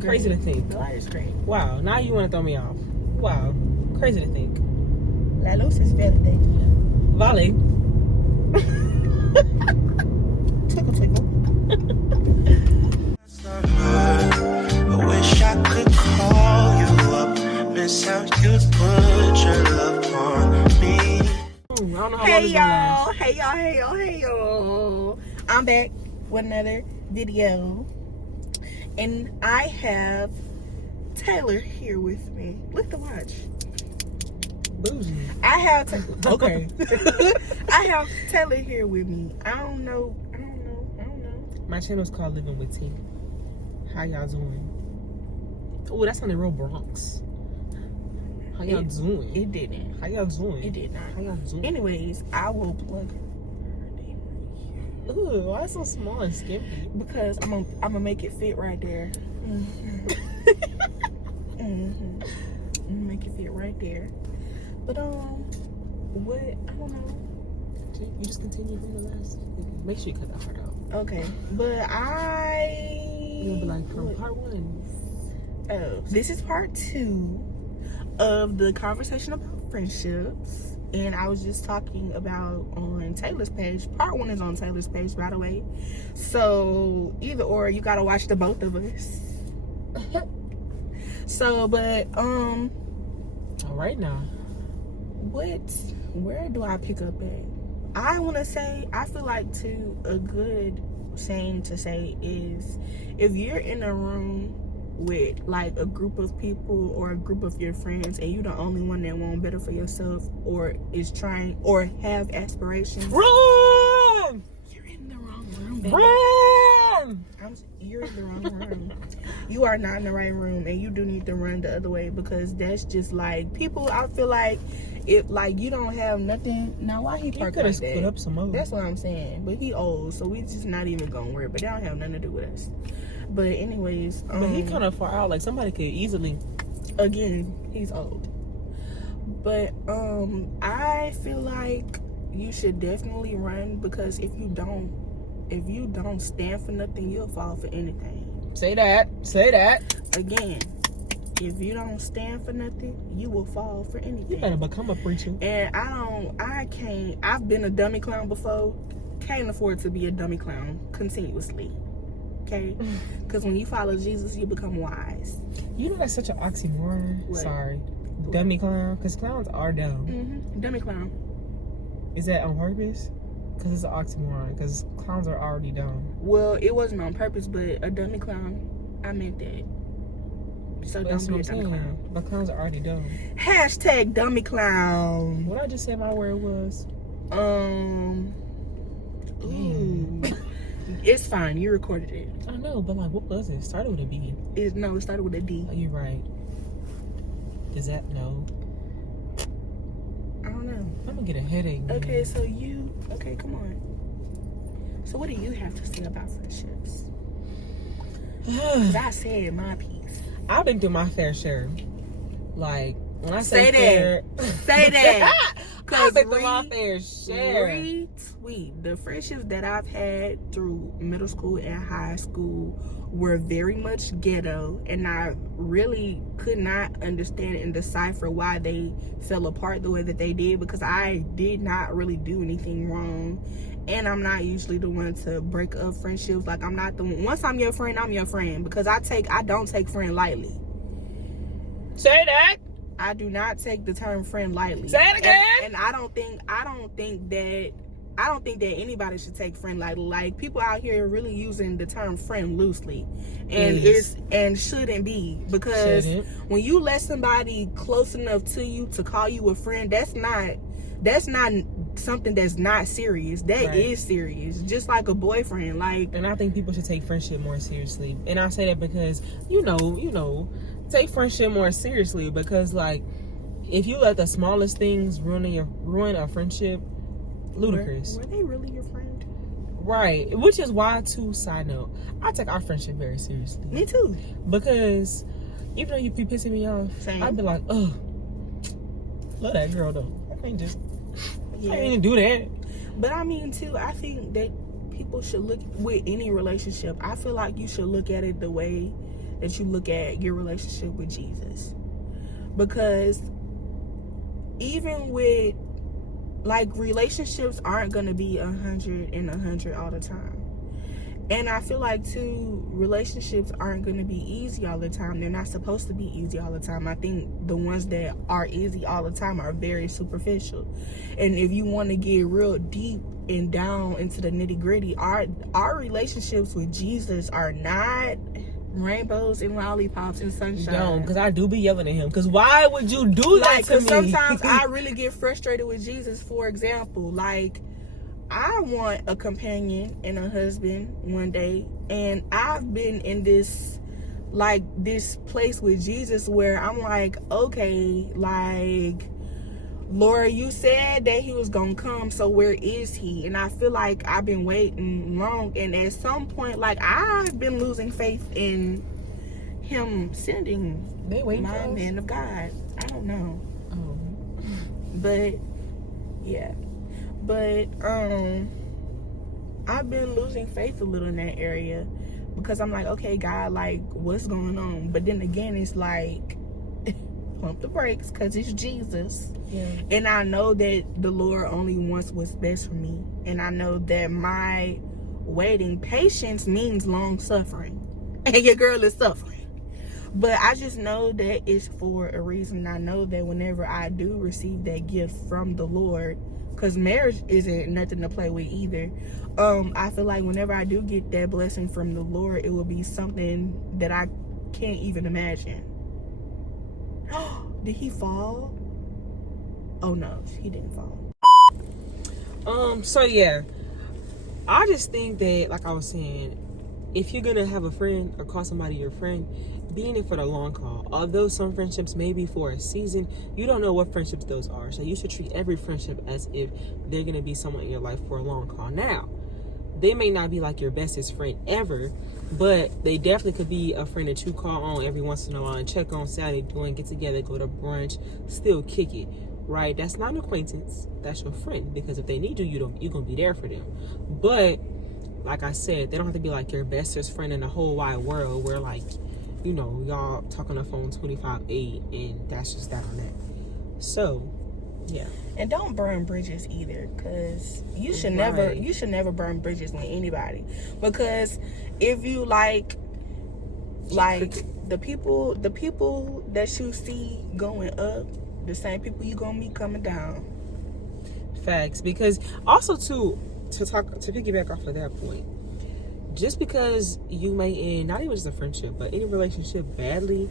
Crazy to think. The light is green. Wow, now you want to throw me off. Wow, crazy to think. La luz is verde. Vale. Twinkle, twinkle. I wish I could call you up, miss how you'd put your love on me. I don't know how long Hey this gonna last. y'all, hey y'all. I'm back with another video, and I have Taylor here with me. Look at the watch. Bougie. I have okay. I have Taylor here with me. I don't know. My channel's called Living with T. How y'all doing? Oh, that sounded real Bronx. How y'all doing? It didn't. How y'all doing? It did not. How y'all doing? Anyways, I will plug her. Ooh, why it's so small and skimpy? Because I'm gonna make it fit right there. I'm gonna make it fit right there. But what? I don't know. You just continue from the last. Make sure you cut that part out. Okay, but You'll be like from part 1. Oh, this is part 2 of the conversation about friendships, and I was just talking about on Taylor's page. Part 1 is on Taylor's page, by the way. So either or, you gotta watch the both of us. So, but All right now. where do I pick up at? I want to say, I feel like a good saying to say is, if you're in a room with like a group of people or a group of your friends, and you're the only one that want better for yourself or is trying or have aspirations, Run! you're in the wrong room, baby. Run! You're in the wrong room. You are not in the right room, and you do need to run the other way, because that's just like people. I feel like if like you don't have nothing. Now, why he parked like split that? up some more. That's what I'm saying. But he old, so we just not even gonna worry. But they don't have nothing to do with us. But anyways, But he kind of far out. Like somebody could easily. again, he's old. But I feel like you should definitely run, because if you don't stand for nothing, you'll fall for anything. Say that. Again, if you don't stand for nothing, you will fall for anything. You better become a preacher. And I've been a dummy clown before. Can't afford to be a dummy clown continuously. Okay? Because when you follow Jesus, you become wise. You know that's such an oxymoron. What? Sorry. Dummy clown. Because clowns are dumb. Dummy clown. Is that on purpose? Because it's an oxymoron. Because clowns are already dumb. Well, it wasn't on purpose, but a dummy clown, I meant that. So That's don't what be I'm a dummy saying. clown. But clowns are already dumb. Hashtag dummy clown. What I just said my word was? Ooh. It's fine. You recorded it. I know, but like, what was it? It started with a B. It started with a D. Oh, you're right. Is that no? I don't know. I'm gonna get a headache. Man. Okay, come on. So what do you have to say about friendships? Because I said my piece. I've been through my fair share. Like, when I Say fair, Say that. I've been through my fair share. Retweet. The friendships that I've had through middle school and high school were very much ghetto, and I really could not understand and decipher why they fell apart the way that they did, because I did not really do anything wrong. And I'm not usually the one to break up friendships. Like, I'm not the one. Once I'm your friend, I'm your friend, because I don't take friend lightly. Say that. I do not take the term friend lightly. Say it again. And I don't think that anybody should take friend lightly. Like, people out here are really using the term friend loosely, and shouldn't be, because when you let somebody close enough to you to call you a friend, that's not something that's not serious. That is serious, just like a boyfriend. Like, and I think people should take friendship more seriously. And I say that because you know, take friendship more seriously, because like, if you let the smallest things ruin a friendship, ludicrous. Were they really your friend? Right. Which is why, too, side note, I take our friendship very seriously. Me too. Because even though you be pissing me off, I'd be like, ugh, love that girl though. I can't even do that. But I mean, too, I think that people should look with any relationship. I feel like you should look at it the way that you look at your relationship with Jesus. Because even with, like, relationships aren't going to be 100 and 100 all the time. And I feel like, too, relationships aren't going to be easy all the time. They're not supposed to be easy all the time. I think the ones that are easy all the time are very superficial. And if you want to get real deep and down into the nitty-gritty, our relationships with Jesus are not rainbows and lollipops and sunshine. No, because I do be yelling at him. Because why would you do that to me? Sometimes I really get frustrated with Jesus. For example, like, I want a companion and a husband one day, and I've been in this place with Jesus where I'm like, okay, like, Lord, you said that he was gonna come, so where is he? And I feel like I've been waiting long, and at some point, like, I've been losing faith in him sending my man of God. I don't know. But yeah. But I've been losing faith a little in that area, because I'm like, okay, God, like, what's going on? But then again, it's like, pump the brakes, because it's Jesus. Yeah. And I know that the Lord only wants what's best for me. And I know that my waiting, patience means long suffering. And your girl is suffering. But I just know that it's for a reason. I know that whenever I do receive that gift from the Lord, because marriage isn't nothing to play with either. I feel like whenever I do get that blessing from the Lord, it will be something that I can't even imagine. Did he fall? Oh no, he didn't fall. So yeah, I just think that, like I was saying, if you're gonna have a friend or call somebody your friend, be in it for the long haul. Although some friendships may be for a season, you don't know what friendships those are. So you should treat every friendship as if they're gonna be someone in your life for a long haul. Now, they may not be like your bestest friend ever, but they definitely could be a friend that you call on every once in a while and check on Saturday, doing get together, go to brunch, still kick it, right? That's not an acquaintance. That's your friend, because if they need you, you're gonna be there for them. But like I said, they don't have to be like your bestest friend in the whole wide world, where, like, you know, y'all talk on the phone 25/8, and that's just that on that. So, yeah. And don't burn bridges either, because you should never burn bridges with anybody. Because if you like the people that you see going up, the same people you gonna meet coming down. Facts. Because also to piggyback off of that point, just because you may end not even just a friendship but any relationship badly,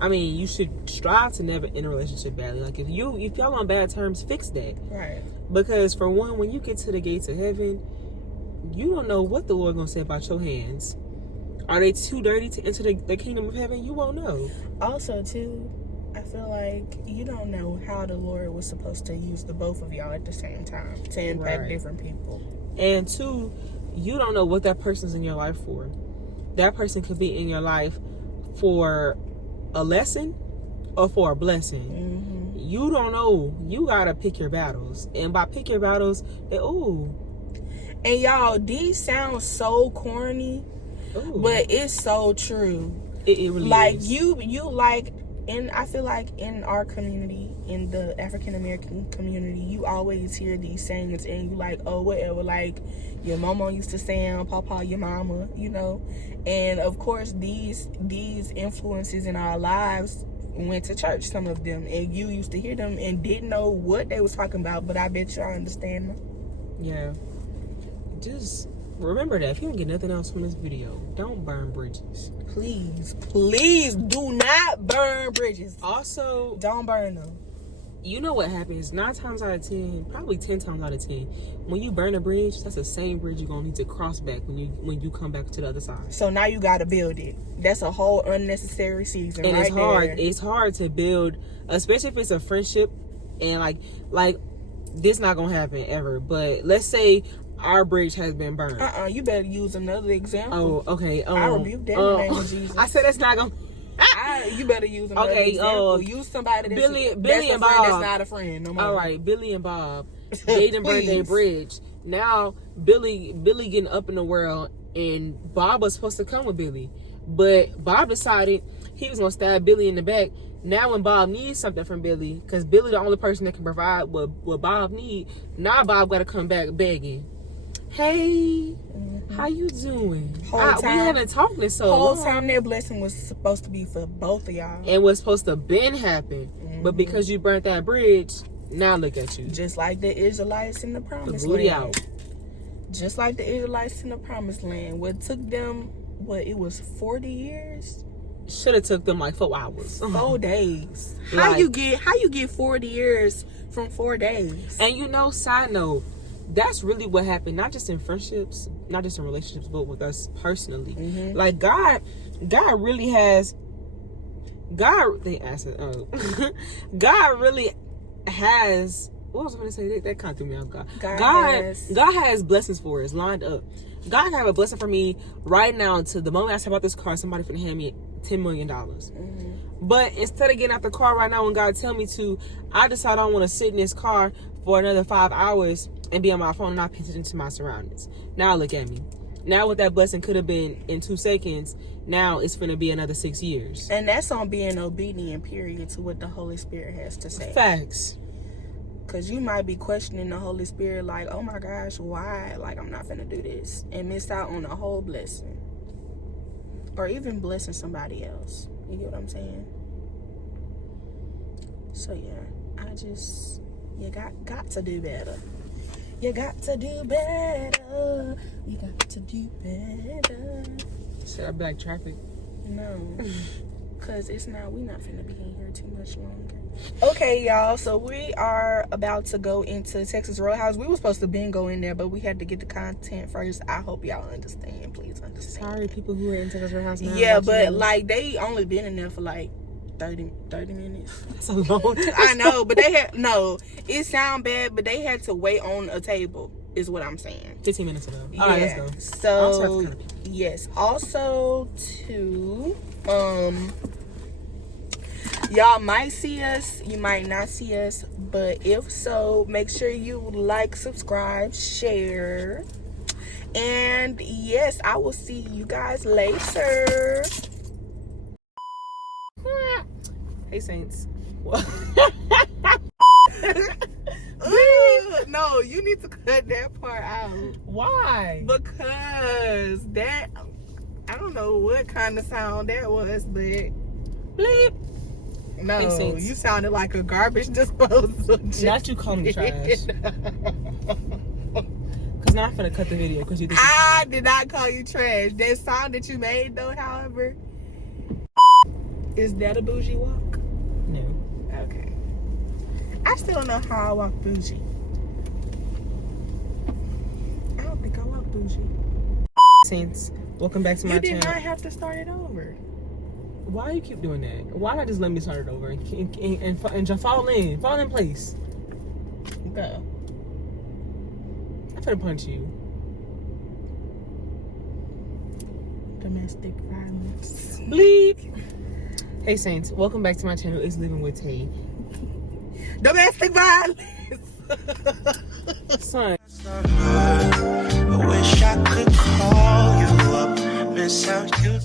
I mean, you should strive to never end a relationship badly. Like, if y'all on bad terms, fix that. Right. Because for one, when you get to the gates of heaven, you don't know what the Lord gonna say about your hands. Are they too dirty to enter the kingdom of heaven? You won't know. Also, too, I feel like you don't know how the Lord was supposed to use the both of y'all at the same time to impact different people. And two, you don't know what that person's in your life for. That person could be in your life for a lesson or for a blessing. Mm-hmm. You don't know. You gotta pick your battles. And by pick your battles, and y'all, these sound so corny, but it's so true. It really is. You like, and I feel like in our community, in the African American community, you always hear these sayings, and you like, oh, whatever, like your mama used to say, papa, your mama, you know. And of course, these influences in our lives went to church, some of them, and you used to hear them and didn't know what they was talking about, but I bet y'all understand them. Yeah. Just remember that if you don't get nothing else from this video, don't burn bridges. Please do not burn bridges. Also, don't burn them. You know what happens 9 times out of 10, probably 10 times out of 10, when you burn a bridge, that's the same bridge you're gonna need to cross back when you come back to the other side. So now you gotta build it. That's a whole unnecessary season. And right it's hard to build, especially if it's a friendship, and like this not gonna happen ever, but let's say our bridge has been burned. You better use another example. Oh, okay. I rebuke that in the name of Jesus. I said that's not gonna. You better use another example. Use somebody that's Billy a and friend Bob. That's not a friend no more. All right, Billy and Bob, they done burned their bridge. Now Billy getting up in the world, and Bob was supposed to come with Billy, But Bob decided he was gonna stab Billy in the back. Now when Bob needs something from Billy, because Billy the only person that can provide what Bob need, now Bob gotta come back begging. Hey, how you doing? We haven't talked in so long. Whole time their blessing was supposed to be for both of y'all. And was supposed to been happen. But because you burnt that bridge, now look at you. Just like the Israelites in the promised booty land. out. Just like the Israelites in the promised land. What took them, it was 40 years? Should have took them like 4 hours. 4 days. How you get 40 years from 4 days? And you know, side note, that's really what happened, not just in friendships, not just in relationships, but with us personally. Like God really has God really has, what was I going to say? That kind of threw me off. God has blessings for us lined up. God can have a blessing for me right now. To the moment I step out this car, somebody finna hand me $10 million. But instead of getting out the car right now when God tell me to, I decide I don't want to sit in this car for another 5 hours and be on my phone and not pay attention to my surroundings. Now look at me. Now what that blessing could have been in 2 seconds, now it's finna be another 6 years. And that's on being obedient, period, to what the Holy Spirit has to say. Facts. Because you might be questioning the Holy Spirit like, oh my gosh, why? Like, I'm not finna do this. And miss out on a whole blessing. Or even blessing somebody else. You get what I'm saying? So yeah, you got to do better. You got to do better. You got to do better. Should I be like traffic? No. Because we not finna be in here too much longer. Okay, y'all. So we are about to go into Texas Roadhouse. We were supposed to go in there, but we had to get the content first. I hope y'all understand. Please understand. Sorry, people who are in Texas Roadhouse now. Yeah, but like they only been in there for like 30 minutes. That's a long time. I know, but it sound bad, but they had to wait on a table, is what I'm saying. 15 minutes ago. Yeah. All right, let's go. So, yes. Also, too, y'all might see us, you might not see us, but if so, make sure you like, subscribe, share. And yes, I will see you guys later. Hey, Saints. No, you need to cut that part out. Why? Because that, I don't know what kind of sound that was, but bleep. No, you sounded like a garbage disposal. Not you calling me trash. Because now I'm finna cut the video because you think I did not call you trash. That sound that you made though, however, is that a bougie walk? No. Okay. I still don't know how I walk bougie. I don't think I walk bougie. Saints, welcome back to my channel. You did not have to start it over. Why you keep doing that? Why not just let me start it over and just fall in place? Go. I'm finna punch you. Domestic violence. Bleep. Hey Saints, welcome back to my channel. It's Living with Tay. Domestic violence. Son. I wish I could call you up, miss how you